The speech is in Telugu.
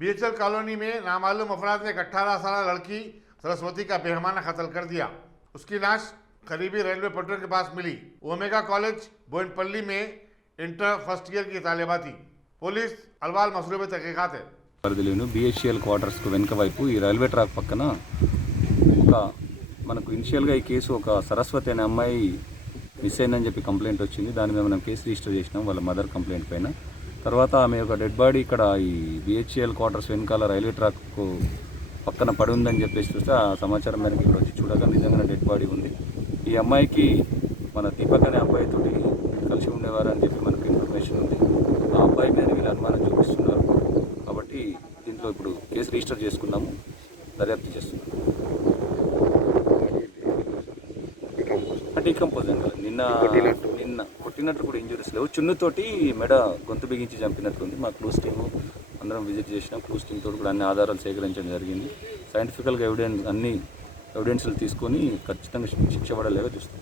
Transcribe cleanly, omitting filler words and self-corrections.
बीएचएल कॉलोनी में नामालूम अफराद ने एक 18 साल लड़की सरस्वती का बेहमाना कत्ल कर दिया। उसकी लाश करीबी रेलवे पटरी के पास मिली। ओमेगा कॉलेज बोइनपल्ली में इंटर फर्स्ट ईयर की तालिबा थी। पुलिस अलवाल मसरूब तहकीकात है। పరిధిలోను బిహెచ్ఎల్ క్వార్టర్స్ కు వెనుక వైపు ఈ రైల్వే ట్రాక్ పక్కన ఒక మనకు ఇనిషియల్గా ఈ కేసు ఒక సరస్వతి అనే అమ్మాయి మిస్ అయిందని చెప్పి కంప్లైంట్ వచ్చింది. దాని మీద మనం కేసు రిజిస్టర్ చేసినాం వాళ్ళ మదర్ కంప్లైంట్ పైన. తర్వాత ఆమె ఒక డెడ్ బాడీ ఇక్కడ ఈ బిహెచ్ఎల్ క్వార్టర్స్ వెనకాల రైల్వే ట్రాక్ పక్కన పడి ఉందని చెప్పేసి చూస్తే ఆ సమాచారం మేరకు ఇక్కడ వచ్చి చూడగా నిజంగా డెడ్ బాడీ ఉంది. ఈ అమ్మాయికి మన దీపక్ అనే అబ్బాయితోటి కలిసి ఉండేవారు అని చెప్పి మనకు ఇన్ఫర్మేషన్ ఉంది. ఆ అబ్బాయి మీద వీళ్ళు అనుమానం చూపిస్తున్నారు కాబట్టి దీంట్లో ఇప్పుడు కేసు రిజిస్టర్ చేసుకున్నాము, దర్యాప్తు చేస్తున్నాము. డీకంపోజ్ అండి. నిన్న కొట్టినట్టు కూడా ఇంజురీస్ లేవు. చున్నుతోటి మెడ గొంతు బిగించి చంపినట్టుంది. మా క్లూస్ టీము అందరం విజిట్ చేసినాం. క్లూస్ టీమ్ తోటి కూడా అన్ని ఆధారాలు సేకరించడం జరిగింది. సైంటిఫికల్గా అన్ని ఎవిడెన్స్లు తీసుకొని ఖచ్చితంగా శిక్ష పడలేగా చూస్తాం.